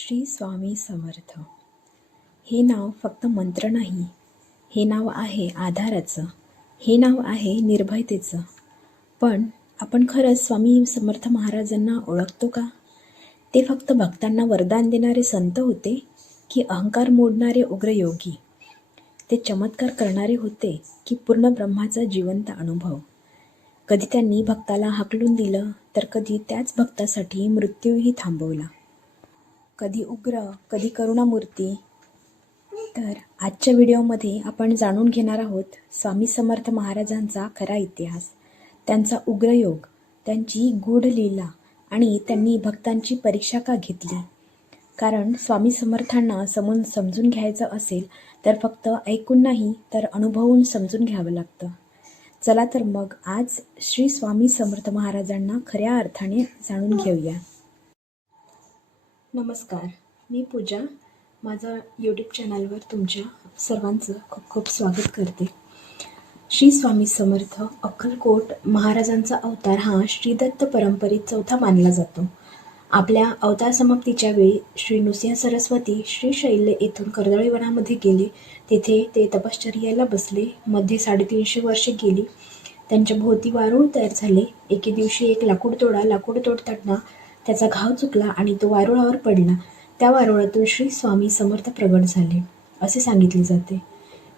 श्री स्वामी समर्थ. हे नाव फक्त मंत्र नाही. हे नाव आहे आधाराचं. हे नाव आहे निर्भयतेचं. पण आपण खरंच स्वामी समर्थ महाराजांना ओळखतो का? ते फक्त भक्तांना वरदान देणारे संत होते की अहंकार मोडणारे उग्र योगी? ते चमत्कार करणारे होते की पूर्ण ब्रह्माचा जिवंत अनुभव? कधी त्यांनी भक्ताला हाकलून दिलं तर कधी त्याच भक्तासाठी मृत्यूही थांबवला. कधी उग्र कधी करुणामूर्ती. तर आजच्या व्हिडिओमध्ये आपण जाणून घेणार आहोत स्वामी समर्थ महाराजांचा खरा इतिहास. त्यांचा उग्रयोग त्यांची गूढ लीला आणि त्यांनी भक्तांची परीक्षा का घेतली? कारण स्वामी समर्थांना समून समजून घ्यायचं असेल तर फक्त ऐकून नाही तर अनुभवून समजून घ्यावं लागतं. चला तर मग आज श्री स्वामी समर्थ महाराजांना खऱ्या अर्थाने जाणून घेऊया. नमस्कार मी पूजा. माझं यूट्यूब चॅनलवर तुमच्या सर्वांचं खूप खूप स्वागत करते. श्री स्वामी समर्थ अक्कलकोट महाराजांचा अवतार हा श्रीदत्त परंपरेत चौथा मानला जातो. आपल्या अवतार समाप्तीच्या वेळी श्री नृसिंह सरस्वती श्री शैल्य येथून कर्दळी वनामध्ये गेले. तेथे ते तपश्चर्याला बसले. मध्ये साडेतीनशे वर्षे गेली. त्यांच्या भोवती वारूळ तयार झाले. एके दिवशी एक लाकूड तोडा लाकूड तोडताना त्याचा घाव चुकला आणि तो वारुळावर पडला. त्या वारुळातून श्री स्वामी समर्थ प्रगट झाले असे सांगितले जाते.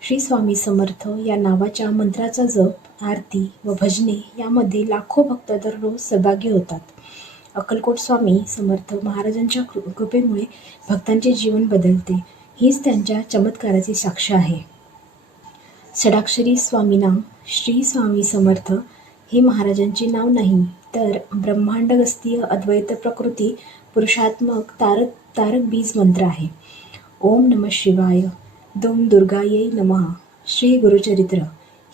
श्री स्वामी समर्थ या नावाच्या मंत्राचा जप आरती व भजने यामध्ये लाखो भक्त दररोज सहभागी होतात. अक्कलकोट स्वामी समर्थ महाराजांच्या कृपेमुळे भक्तांचे जीवन बदलते. हीच त्यांच्या चमत्काराची साक्ष आहे. षडाक्षरी स्वामीनाम श्री स्वामी समर्थ हे महाराजांचे नाव नाही तर ब्रह्मांडगस्तीय अद्वैत प्रकृती पुरुषात्मक तारक तारक बीज मंत्र आहे. ओम नम शिवाय. दोम दुर्गायै नमः. श्री गुरुचरित्र.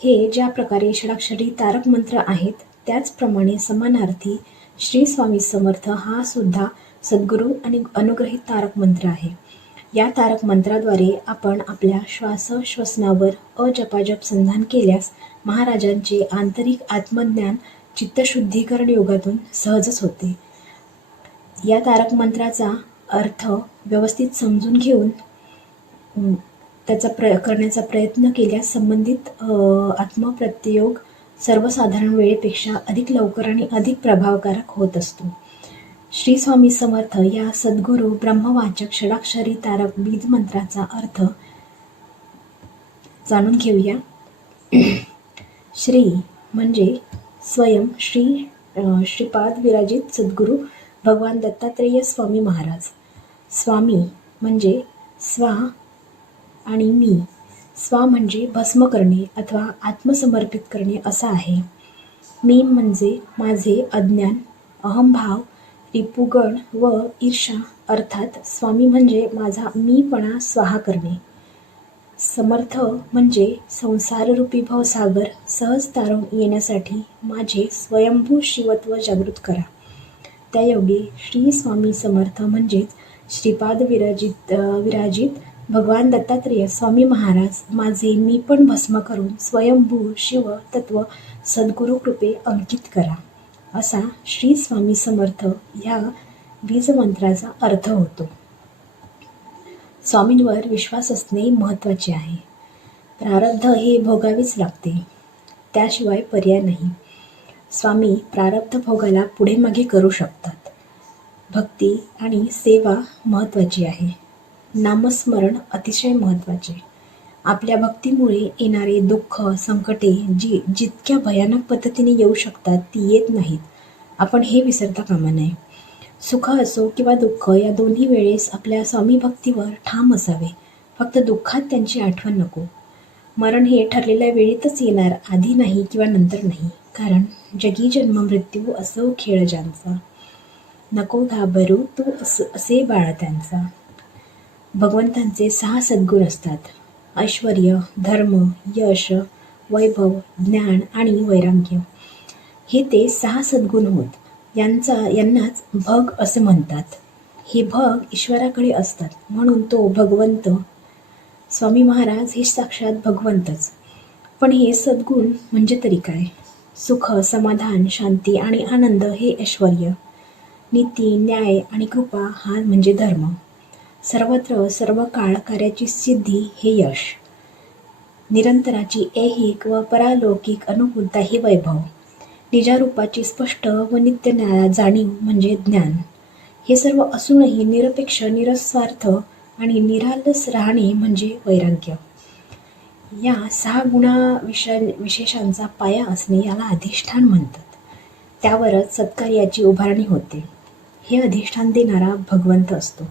हे ज्या प्रकारे षडाक्षरी तारक मंत्र आहेत त्याचप्रमाणे समानार्थी श्री स्वामी समर्थ हा सुद्धा सद्गुरू आणि अनुग्रहित तारक मंत्र आहे. या तारक मंत्राद्वारे आपण आपल्या श्वासश्वसनावर अजपाजप संधान केल्यास महाराजांचे आंतरिक आत्मज्ञान चित्तशुद्धीकरण योगातून सहजच होते. या तारक मंत्राचा अर्थ व्यवस्थित समजून घेऊन त्याचा प्र करण्याचा प्रयत्न केल्यास संबंधित आत्मप्रत्ययोग सर्वसाधारण वेळेपेक्षा अधिक लवकर आणि अधिक प्रभावकारक होत असतो. श्री स्वामी समर्थ या सद्गुरू ब्रह्मवाचक षडाक्षरी तारक बीज मंत्राचा अर्थ जाणून घेऊया. श्री म्हणजे स्वयं श्री श्रीपाद विराजित सद्गुरू भगवान दत्तात्रेय स्वामी महाराज. स्वामी म्हणजे स्वा आणि मी. स्वा म्हणजे भस्म करणे अथवा आत्मसमर्पित करणे असं आहे. मी म्हणजे माझे अज्ञान अहंभाव टिपूगण व ईर्षा अर्थात स्वामी म्हणजे माझा मीपणा स्वाहा करणे. समर्थ म्हणजे संसाररूपी भवसागर सहज तारून येण्यासाठी माझे स्वयंभू शिवत्व जागृत करा. त्यायोगे श्री स्वामी समर्थ म्हणजेच श्रीपाद विराजित विराजित भगवान दत्तात्रेय स्वामी महाराज माझे मी पण भस्म करून स्वयंभू शिव तत्व सद्गुरू कृपे अंकित करा. असा श्री स्वामी समर्थ ह्या बीजमंत्राचा अर्थ होतो. स्वामींवर विश्वास असणे महत्त्वाचे आहे. प्रारब्ध हे भोगावेच लागते. त्याशिवाय पर्याय नाही. स्वामी प्रारब्ध भोगाला पुढे मागे करू शकतात. भक्ती आणि सेवा महत्त्वाची आहे. नामस्मरण अतिशय महत्त्वाचे. आपल्या भक्तीमुळे येणारे दुःख संकटे जी जितक्या भयानक पद्धतीने येऊ शकतात ती येत नाहीत. आपण हे विसरता कामा नये. सुख असो किंवा दुःख या दोन्ही वेळेस आपल्या स्वामी भक्तीवर ठाम असावे. फक्त दुःखात त्यांची आठवण नको. मरण हे ठरलेल्या वेळेतच येणार आधी नाही किंवा नंतर नाही. कारण जगी जन्म मृत्यू असो खेळ ज्यांचा. नको घाबरू तू अस असे बाळा त्यांचा. भगवंतांचे सहा सद्गुण असतात. ऐश्वर धर्म यश वैभव ज्ञान आणि वैराग्य. हे ते सहा सद्गुण होत. यांचा यांनाच भग असे म्हणतात. हे भग ईश्वराकडे असतात. म्हणून तो भगवंत स्वामी महाराज हे साक्षात भगवंतच. पण हे सद्गुण म्हणजे तरी काय? सुख समाधान शांती आणि आनंद हे ऐश्वर नीती न्याय आणि कृपा हा म्हणजे धर्म. सर्वत्र सर्व काळ कार्याची सिद्धी हे यश. निरंतराची ऐहिक व परालौकिक अनुकूलता ही वैभव. निजारूपाची स्पष्ट व नित्य जाणीव म्हणजे ज्ञान. हे सर्व असूनही निरपेक्ष निरस्वार्थ आणि निरालस राहणे म्हणजे वैराग्य. या सहा गुणा विषय विशेषांचा पाया असणे याला अधिष्ठान म्हणतात. त्यावरच सत्कार्याची उभारणी होते. हे अधिष्ठान देणारा भगवंत असतो.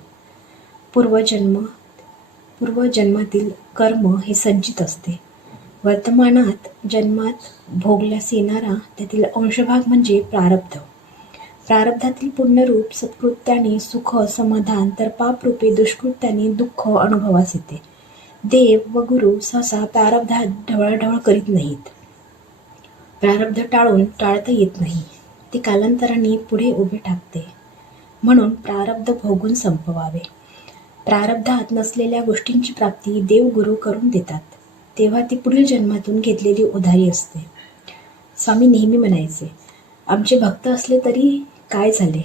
पूर्वजन्म पूर्वजन्मातील कर्म हे संचित असते. वर्तमानात जन्मात भोगल्यास येणारा त्यातील अंशभाग म्हणजे प्रारब्ध. प्रारब्धातील पुण्यरूप सत्कृत्याने सुख समाधान तर पापरूपी दुष्कृत्याने दुःख अनुभवास येते. देव व गुरु सहसा प्रारब्धात ढवळाढवळ करीत नाहीत. प्रारब्ध टाळून टाळता येत नाही. ते कालांतराने पुढे उभे टाकते म्हणून प्रारब्ध भोगून संपवावे. प्रारब्धात नसलेल्या गोष्टींची प्राप्ती देवगुरू करून देतात. तेव्हा ती पुढील जन्मातून घेतलेली उधारी असते. स्वामी नेहमी म्हणायचे आमचे भक्त असले तरी काय झाले?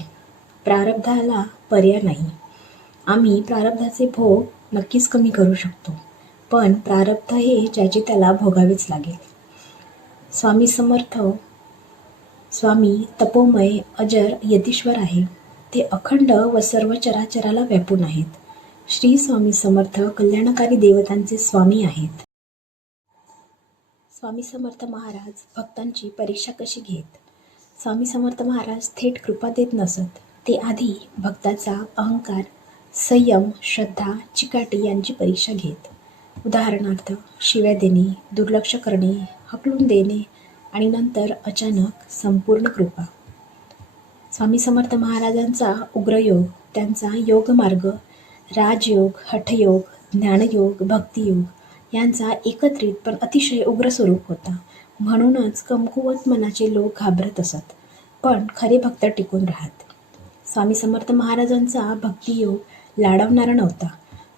प्रारब्धाला पर्याय नाही. आम्ही प्रारब्धाचे भोग नक्कीच कमी करू शकतो. पण प्रारब्ध हे ज्याचे त्याला भोगावेच लागेल. स्वामी समर्थ स्वामी तपोमय अजर यतीश्वर आहे. ते अखंड व सर्व चराचराला व्यापून आहेत. श्री स्वामी समर्थ कल्याणकारी देवतांचे स्वामी आहेत. स्वामी समर्थ महाराज भक्तांची परीक्षा कशी घेत? स्वामी समर्थ महाराज थेट कृपा देत नसत ते आधी भक्ताचा अहंकार संयम श्रद्धा चिकाटी यांची परीक्षा घेत. उदाहरणार्थ शिव्या देणे दुर्लक्ष करणे हकलून देणे आणि नंतर अचानक संपूर्ण कृपा. स्वामी समर्थ महाराजांचा उग्रयोग त्यांचा योगमार्ग राजयोग हठयोग ज्ञानयोग भक्तियोग यांचा एकत्रित पण अतिशय उग्र स्वरूप होता. म्हणूनच कमकुवत मनाचे लोक घाबरत असत पण खरे भक्त टिकून राहत. स्वामी समर्थ महाराजांचा भक्तियोग लाडवणारा नव्हता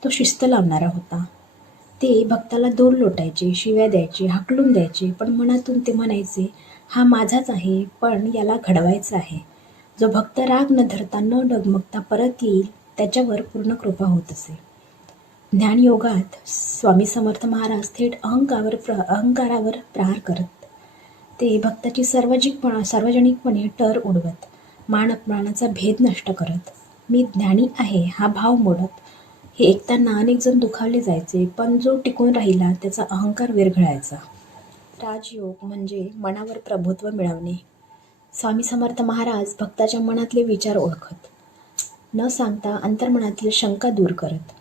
तो शिस्त लावणारा होता. ते भक्ताला दूर लोटायचे शिव्या द्यायचे हाकलून द्यायचे पण मनातून ते म्हणायचे हा माझाच आहे पण याला घडवायचा आहे. जो भक्त राग न धरता न डगमगता परत येईल त्याच्यावर पूर्ण कृपा होत असे. ज्ञानयोगात स्वामी समर्थ महाराज थेट अहंकावर प्र अहंकारावर प्रहार करत. ते भक्ताची सार्वजनिकपणा सार्वजनिकपणे टर उडवत. मान अपमानाचा भेद नष्ट करत. मी ज्ञानी आहे हा भाव मोडत. हे ऐकताना अनेक जण दुखावले जायचे पण जो टिकून राहिला त्याचा अहंकार विरघळायचा. राजयोग म्हणजे मनावर प्रभुत्व मिळवणे. स्वामी समर्थ महाराज भक्ताच्या मनातले विचार ओळखत. न सांगता अंतर्मनातील शंका दूर करत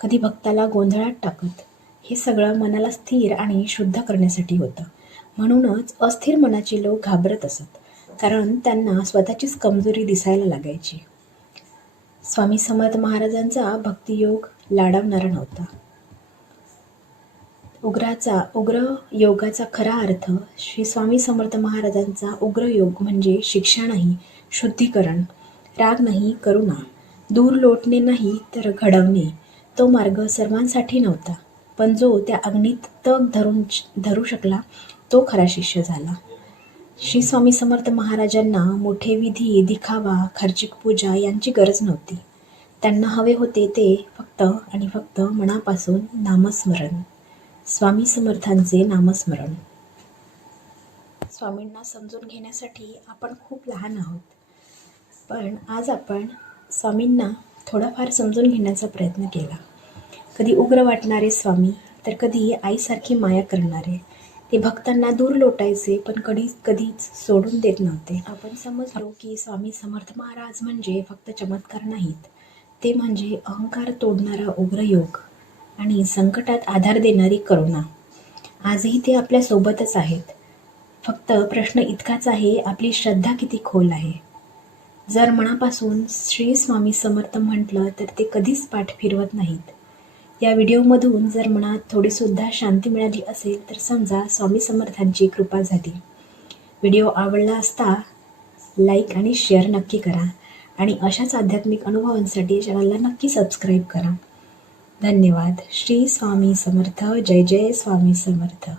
कधी भक्ताला गोंधळात टाकत हे सगळं मनाला स्थिर आणि शुद्ध करण्यासाठी होतं. म्हणूनच अस्थिर मनाचे लोक घाबरत असत कारण त्यांना स्वतःचीच कमजोरी दिसायला लागायची. स्वामी समर्थ महाराजांचा भक्तियोग लाडवणारा नव्हता. उग्राचा उग्र योगाचा खरा अर्थ श्री स्वामी समर्थ महाराजांचा उग्र योग म्हणजे शिक्षणही नाही शुद्धीकरण राग नाही करुणा. दूर लोटणे नाही तर घडवणे तो मार्ग सर्वांसाठी नव्हता पण जो त्या अग्नीत तग धरून धरू शकला तो खरा शिष्य झाला. श्री स्वामी समर्थ महाराजांना मोठे विधी दिखावा खर्चिक पूजा यांची गरज नव्हती. त्यांना हवे होते ते फक्त आणि फक्त मनापासून नामस्मरण. स्वामी समर्थांचे नामस्मरण. स्वामींना समजून घेण्यासाठी आपण खूप लहान आहोत. पण आज आपण स्वामींना थोडाफार समजून घेण्याचा प्रयत्न केला. कधी उग्र वाटणारे स्वामी तर कधी आईसारखी माया करणारे. ते भक्तांना दूर लोटायचे पण कधी कधीच सोडून देत नव्हते. आपण समजलो की स्वामी समर्थ महाराज म्हणजे फक्त चमत्कार नाहीत. ते म्हणजे अहंकार तोडणारा उग्र योग आणि संकटात आधार देणारी करुणा. आजही ते आपल्यासोबतच आहेत. फक्त प्रश्न इतकाच आहे आपली श्रद्धा किती खोल आहे. जर मनापासून श्री स्वामी समर्थ म्हटलं तर ते कधीच पाठ फिरवत नाहीत. या व्हिडिओमधून जर मनात थोडीसुद्धा शांती मिळाली असेल तर समजा स्वामी समर्थांची कृपा झाली. व्हिडिओ आवडला असता लाईक आणि शेअर नक्की करा आणि अशाच आध्यात्मिक अनुभवांसाठी चॅनलला नक्की सबस्क्राईब करा. धन्यवाद. श्री स्वामी समर्थ. जय जय स्वामी समर्थ.